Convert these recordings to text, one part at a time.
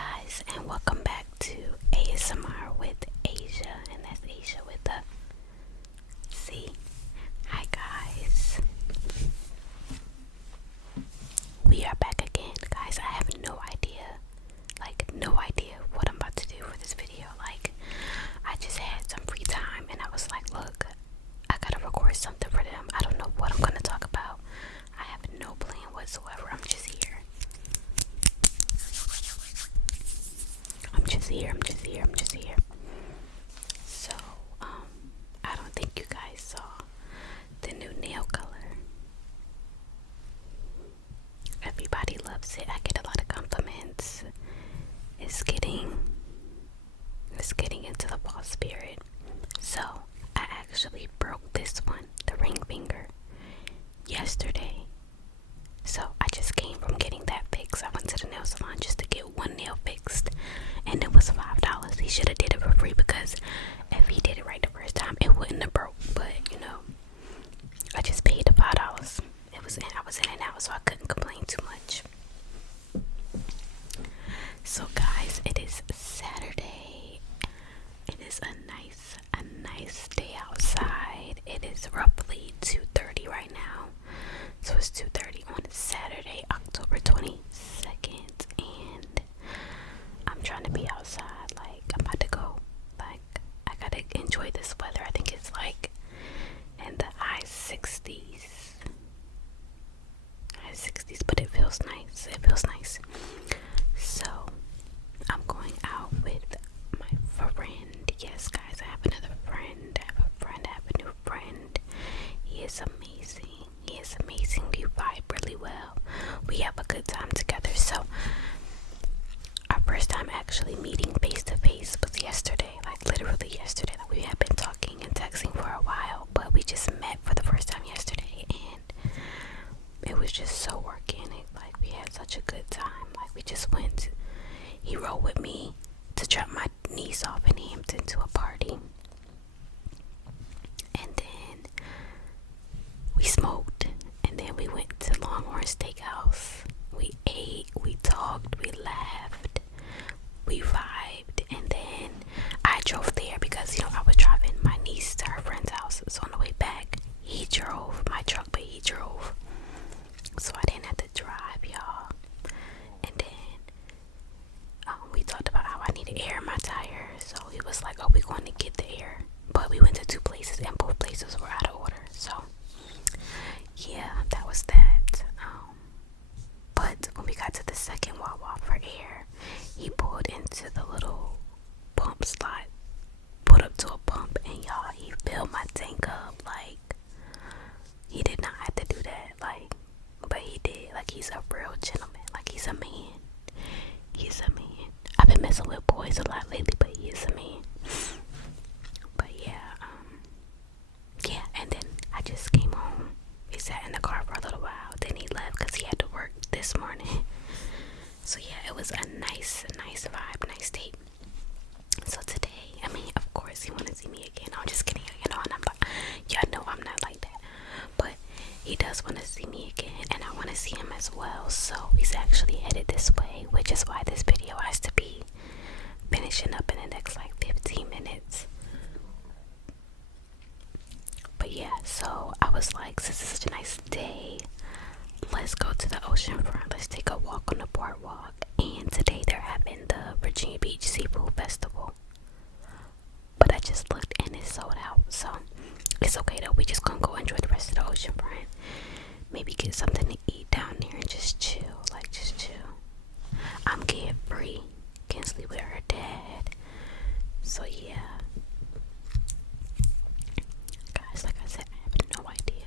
guys, and welcome back to ASMR with Asia, and that's Asia with a C. Hi guys, we are back again, guys. I have no idea what I'm about to do for this video. I just had some free time, and I was like, look, I gotta record something for them. I don't know what I'm gonna talk about. I have no plan whatsoever. I'm just here. I'm just here. So, I don't think you guys saw the new nail color. Everybody loves it. I get a lot of compliments. It's getting into the fall spirit. So, I actually broke this one, the ring finger, yesterday. So, I just came from getting that fixed. I went to the nail salon just to get one nail fixed, and it was $5. He should have did it for free, because if he did it right the first time, it wouldn't have broke. But I just paid the $5. I was in and out, so I couldn't complain too much. So guys, it is Saturday. It is a nice day outside. It is roughly 2:30 right now. So it's 2:30 on Saturday, October 22nd, and I'm trying to be outside. I'm about to go. I gotta enjoy this weather. I think it's in the high 60s. But it feels nice. So I'm going out with my friend. Yes, guys, I have another friend. I have a new friend. He is amazing. We vibe really well. We have a good time together. So our first time actually meeting face to face was yesterday. Literally yesterday. We had been talking and texting for a while, but we just met for the first time yesterday, and it was just so organic. We had such a good time. We just went. He rode with me to drop my niece off in Hampton to a party, and then we smoked, and then we went to Longhorn Steakhouse. We ate, we talked, we laughed, we vibed, and then I drove there because I was driving my niece to her friend's house. So on the way back, he drove my truck, but he drove, so I didn't have to drive, y'all. And then we talked about how I needed air in my tire. So he was like, "Oh, we're going to get the air," but we went to two places, and both places were out of order. So yeah, that was that. But when we got to the second Wawa for air, he pulled into the little pump slot, put up to a pump, and y'all, he filled my tank up. He did not have to do that, but he did. He's a real gentleman. He's a man. I've been messing with boys a lot lately, but he is a man. But yeah, and then I just came home. He sat in the car for a little while, then he left because he had to work this morning. So yeah, it was a nice vibe, nice date. So today, of course he wanted to see me again. I'm just kidding, and y'all know I'm not like that. But he does want to see me again, and I want to see him as well. So he's actually headed this way, which is why this video has to be finishing up in the next 15 minutes. But yeah, so I was like, since it's such a nice day, let's go to the ocean front. Let's take a walk on the boardwalk. And today they're having the Virginia Beach Seafood Festival. But I just looked and it's sold out. So it's okay though. We just gonna go enjoy the rest of the ocean front. Maybe get something to eat down there and just chill. Just chill. I'm kid free. Can't sleep with her dad. So yeah. Guys, like I said, I have no idea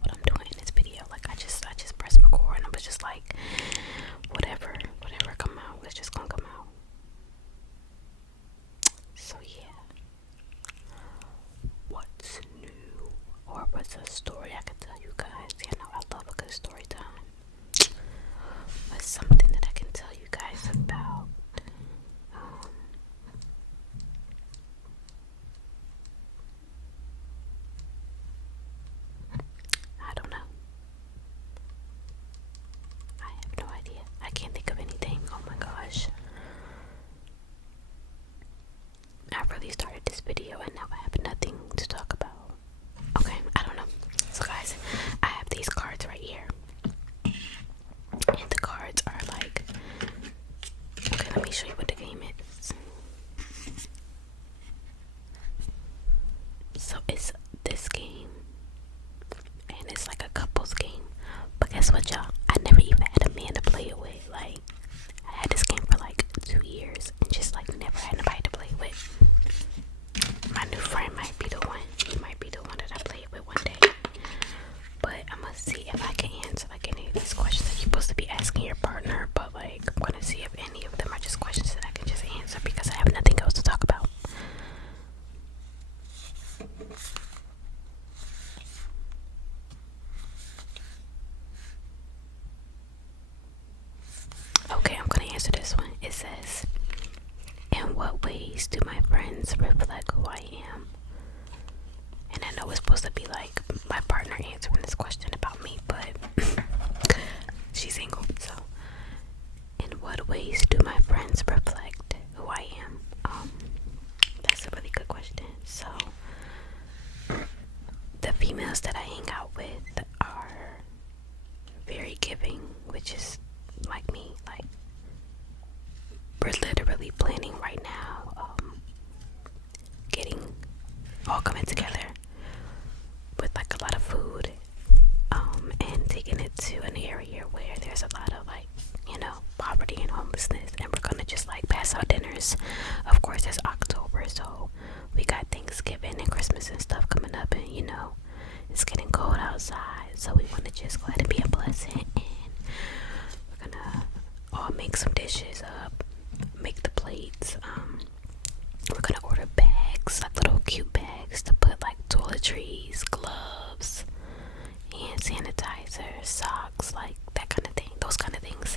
what I'm doing in this video. I just pressed record, and I was just video and now I have nothing to talk about. Okay, I don't know. So guys, I have these cards right here. And the cards are like, okay, let me show you what the game is. So it's this game, and it's like a couples game. But guess what, y'all? I never even had a man to play it with. Like, I had this game for like 2 years and just like never had nobody to play with. My new friend might be the one. He might be the one that I play with one day. But I'm gonna see if I can answer like any of these questions that you're supposed to be asking your partner. But like, I'm gonna see if any of them are just questions that I can just answer because I have nothing else to talk about. Okay, I'm gonna answer this one. It says, in what ways do my friends reflect who I am? And I know it's supposed to be like my partner answering this question about me, but she's single. So, in what ways do my friends reflect who I am? That's a really good question. So, the females that I hang out with are very giving, which is like me. Like, we're literally planning right now, getting all coming together with like a lot of food, and taking it to an area where there's a lot of like, you know, poverty and homelessness, and we're gonna just like pass out dinners. Of course, it's October, so we got Thanksgiving and Christmas and stuff coming up, and you know, it's getting cold outside, so we want to just go ahead and be a blessing, and we're gonna all make some dishes up, make the plates. We're gonna order bags, like little cute bags to put like toiletries, gloves, hand sanitizer, socks, like that kind of thing, those kind of things.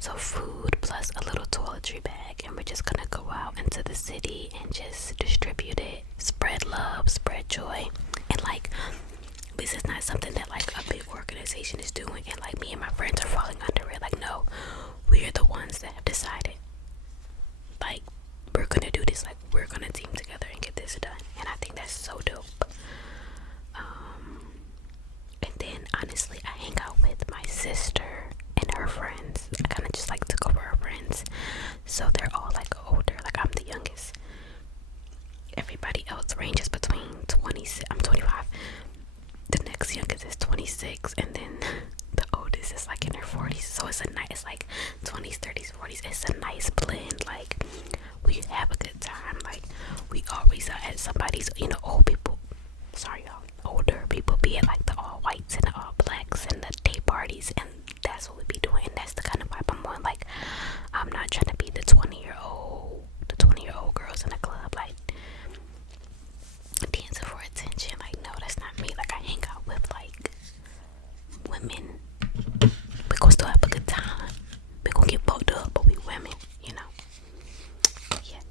So food plus a little toiletry bag, and we're just gonna go out into the city and just distribute it, spread love, spread joy. And like, this is not something that like a big organization is doing and like me and my friends are falling under it. Like, no, we're the ones that have decided, like, we're gonna do this, like we're gonna team together and get this done. And I think that's so dope. And then honestly, I hang out with my sister and her friends. I kind of just like took over her friends, so they're all like older. Like, I'm the youngest. Everybody else ranges between 20. I'm 25. The next youngest is 26, and then the oldest is like in her 40s. So it's a nice, like 20s, 30s, 40s. It's a nice blend. Like, we have a good time. Like, we always are at somebody's, you know, old people. Sorry, y'all. Older people be at like the all whites and the all blacks and the day parties, and that's what we be doing. And that's the kind of vibe I'm on. Like, I'm not trying to be the 20-year-old girls in the club, like dancing for attention. Like, no, that's not me. Like, I hang out with like women. We gonna still have a good time. We gonna get fucked up, but we women, you know. Yes.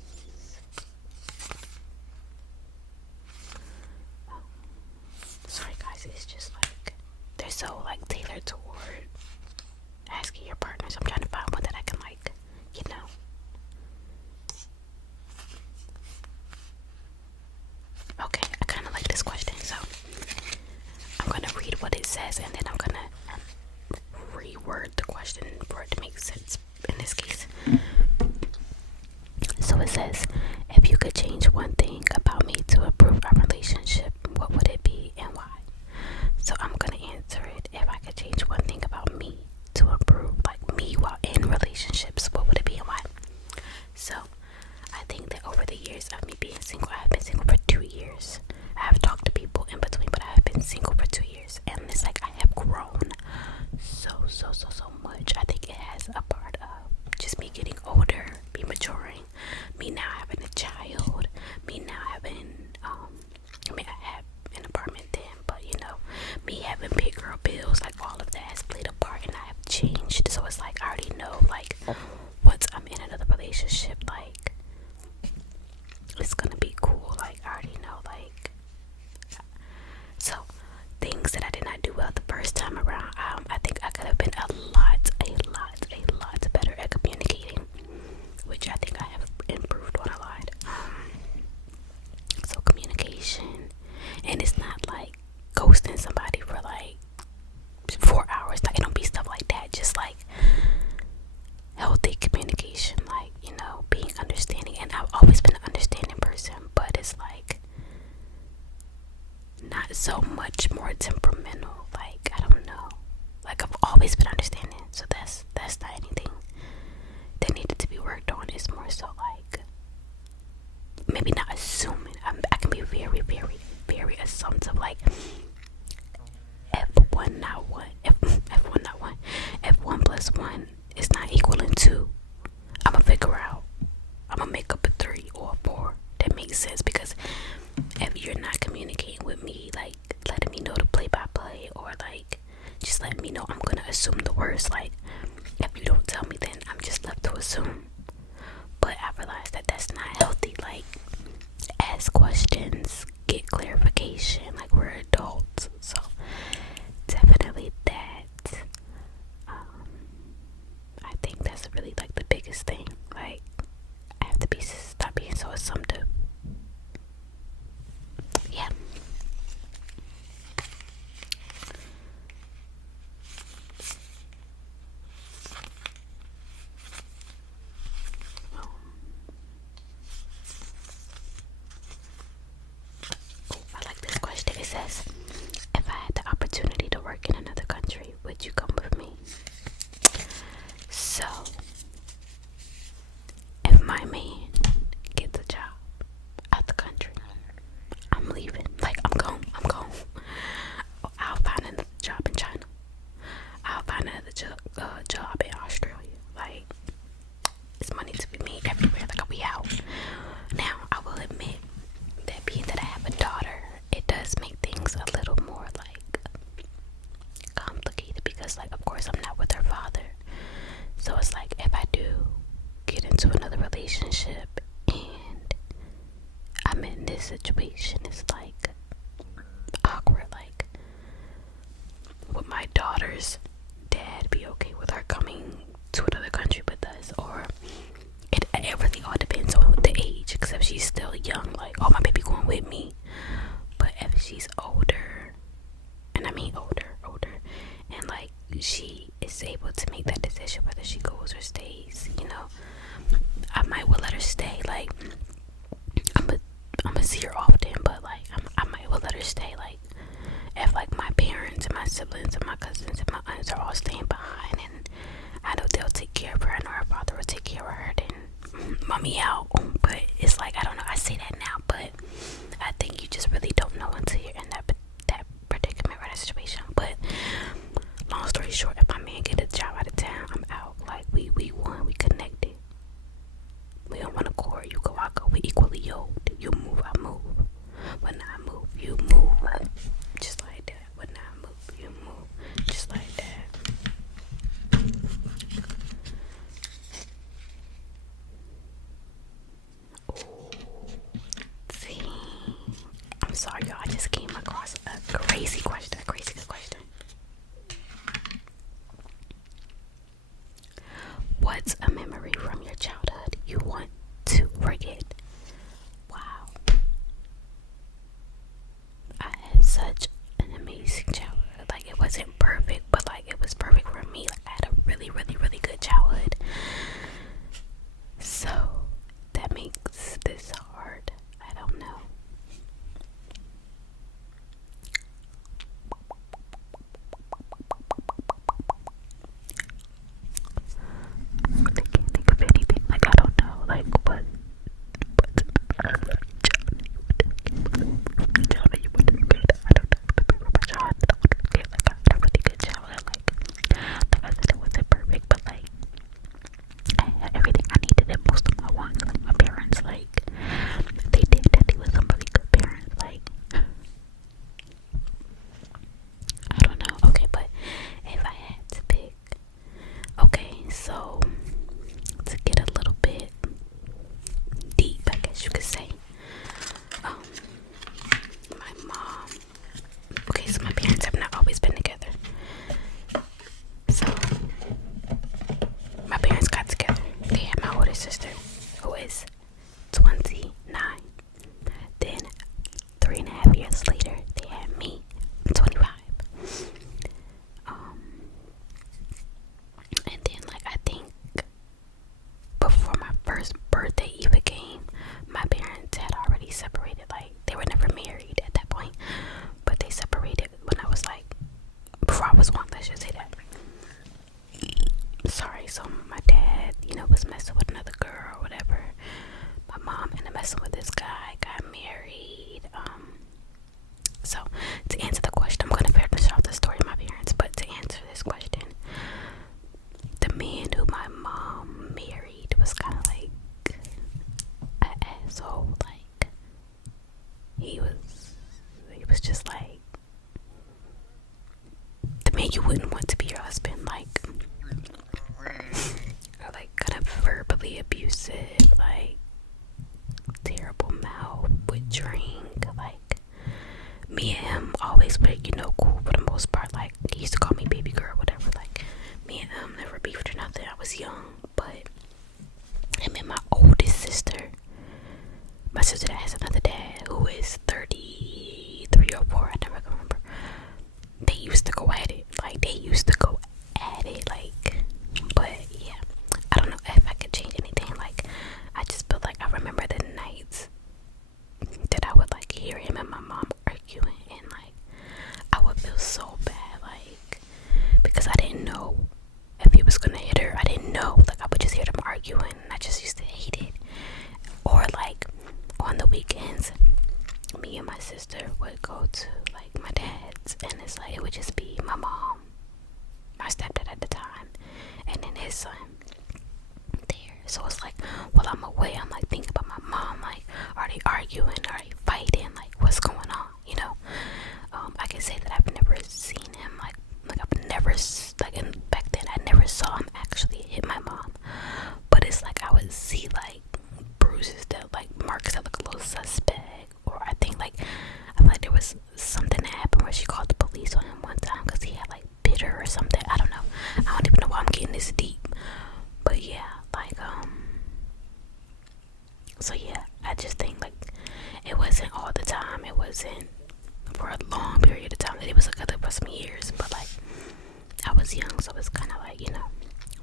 Sorry guys, it's just like they're so like tailored toward asking your partners. I'm trying to find one that I can like, you know. Okay, I kind of like this question, so I'm gonna read what it says and then I'm gonna reword the question for it to make sense in this case. So it says, if you could change one thing about me to improve our relationship, what would it be and why? So I'm gonna answer it. If I could change one thing about me to improve, like me while in relationships, what would it be and why? So I think that over the years of me being single, I have been single for 2 years. I have talked to people in between, but I have been single for 2 years, and it's like I have grown so much. I think it has a part of just me getting older, me maturing, me now having a child, me now having I mean, I had an apartment then, but you know, me having big girl bills, like all of that has played a part, and I have changed. So it's like I already know, like, once I'm in another relationship, like, it's gonna be cool. Like, I already know, like, so things that I did not do well the first time around, I think I could have been a lot better at communicating, which I think I have improved on a lot. this thing. Like, I have to stop being so assumptive. Yeah. I like this question. It says, if I had the opportunity to work in another country, would you come with me? So, if my man gets a job out the country, I'm leaving. Like, I'm gone. I'll find another job in China. I'll find another job in Australia. Like, it's money to be made everywhere. Like, we out. Now, I will admit that being that I have a daughter, it does make things a little more, like, complicated. Because, like, of course, I'm not with her father. So, it's like, if I do get into another relationship and I'm in this situation, it's, like, awkward. Like, would my daughter's dad be okay with her coming to another country with us? Or it really all depends on the age, except she's still young. Like, oh, my baby going with me. But if she's older, and I mean older, and like she is able to make that decision whether she goes or stays, you know, I might well let her stay. Like, I'm gonna see her often, but like I might well let her stay. Like, if like my parents and my siblings and my cousins and my aunts are all staying behind, and I know they'll take care of her, I know her father will take care of her, then mommy out. But it's like, I don't know, I say that now, but I think you just really don't know until you're in that predicament or that situation. But long story short, if my man get a job out of town, I'm out. Like, we won, we connected. We don't want to core. You go, I go. We equally yoked. You move, I move. When I move, you move. Just like that. When I move, you move. Just like that. Ooh. See, I'm sorry, y'all. I just came across a crazy question. A crazy good question. What's a memory from your childhood you want to forget? Wow. I had such an amazing childhood. Like, it wasn't perfect, but like it was perfect for me. Like, I had a really, really, really good childhood. So that makes this hard. I don't know. I really can't think of anything. Like, I don't know. Like, what I don't know. Like, I had a really good childhood. Like I said, it wasn't perfect, but like I had everything I needed and most of my wants. Like, my parents, like, they did that. They were some really good parents. Like, I don't know. Okay, but if I had to pick, okay, so to get a little bit deep, I guess you could say, my mom, okay, so my parents have not always been together. So my parents got together. They had my older sister, who is 29. Then 3.5 years later, they had me, 25. And then, like, I think before my first birthday even came, my parents had already separated. Like, they were never married at that point, but they separated when I was like, before I was one, let's just say that. Sorry, so my dad, you know, was messing with another girl or whatever. My mom ended up messing with this guy, got married. So to answer the question, I'm gonna finish off the story of my parents, but to answer this question, the man who my mom married was kind of like an asshole. Like, he was just like the man you wouldn't want to be your husband. Like, kind of verbally abusive, like terrible mouth, would drink. Like, me and him always were, you know, cool for the most part. Like, he used to call me baby girl, whatever. Like, me and him never beefed or nothing. I was young, but sister. My sister that has another dad who is 33 or 4, I never can remember. They used to go at it. Like, but yeah. I don't know if I could change anything. Like, I just feel like I remember the nights that I would like hear him and my mom arguing, and like I would feel so bad, like, because I didn't know if he was gonna hit her. I didn't know. Like, I would just hear them arguing, and I just used to hate it. Or like on the weekends, me and my sister would go to like my dad's, and it's like it would just be my mom, my stepdad at the time, and then his son there. So it's like while I'm away, I'm like thinking about my mom. Like, are they arguing? Are they fighting? Like, what's going on? You know. I can say that I've never seen him like I've never and back then I never saw him actually hit my mom. But it's like I would see like bruises that like marks that look a little suspect, or I feel like there was something that happened where she called the police on him one time because he had like bit her or something. I don't know. I don't even know why I'm getting this deep. But yeah, like so yeah, I just think like it wasn't all the time. It wasn't for a long period of time. That it was like for some years, but like I was young, so it's kind of like, you know.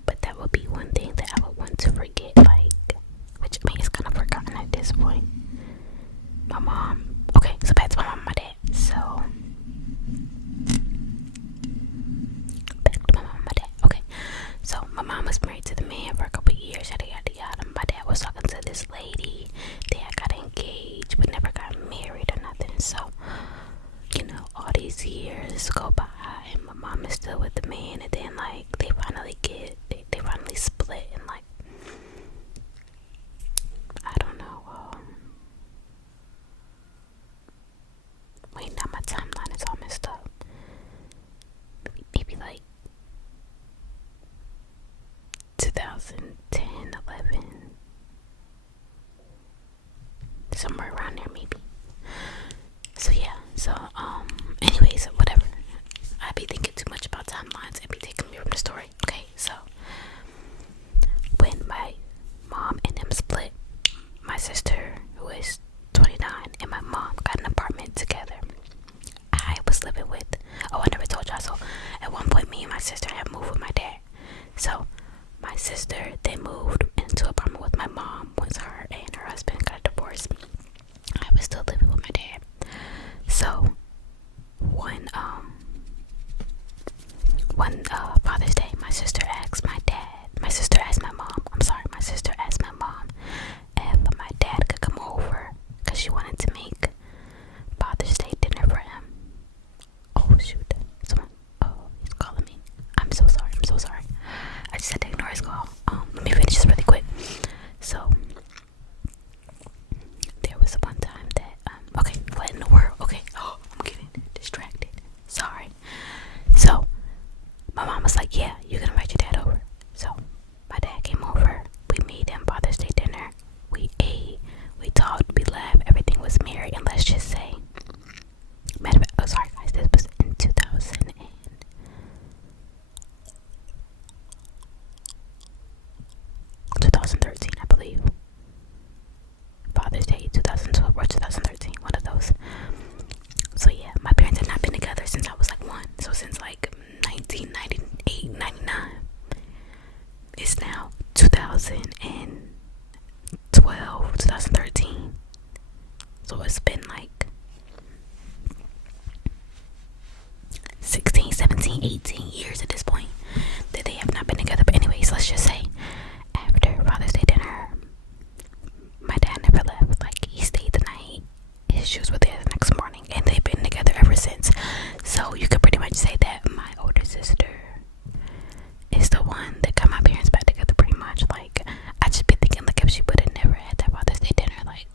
But that would be one thing that I would want to forget, like, which I mean it's kind of forgotten at this point. My mom. Okay, so back to my mom and my dad. So back to my mom and my dad. Okay, so my mom was married to the man for a couple years. Yada yada yada. My dad was talking to this lady. They had got engaged, but never got married or nothing. So, you know, all these years go by, and my mom is still with the man, and then like they finally split, and like I don't know. Wait, now my timeline is all messed up. Maybe like 2010, 11, somewhere around there maybe. So yeah, anyways, whatever. I be thinking too much about timelines and be taking me from the story. Okay, so when my mom and him split, my sister, who is 29, and my mom got an apartment together. I was living with, I never told y'all, so at one point me and my sister had moved with my dad. So my sister then moved into an apartment with my mom once her and her husband got a divorce. I was still living with my dad. So one Father's Day, my sister asked my mom if my dad could come over because she wanted to make Father's Day dinner for him. Oh shoot, he's calling me. I'm so sorry. I just had to ignore his call. Let me finish this really quick. So there was one time that okay, what in the world? Okay, I'm getting distracted. Sorry. So my mom was like, yeah, you can invite your dad over. So my dad came over. We made him Father's Day dinner. We ate. We talked. We laughed. Everything was merry. And let's just say, sorry guys, this was in 2013, I believe. Father's Day 2012 or 2013, one of those. So yeah, my parents had not been together since I was like 1. So since like 1998, 99. It's now 2012, 2013. So it's been like 16, 17, 18 years at this point that they have not been together. But anyways, let's just say after Father's Day dinner, my dad never left. Like, he stayed the night. His shoes were there the next morning, and they've been together ever since. So you could pretty much say that my older sister is the one that got my parents back together pretty much. Like, I just be thinking like if she would have never had that Father's Day dinner, like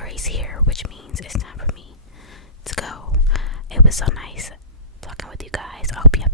Dre's here, which means it's time for me to go. It was so nice talking with you guys. I hope you have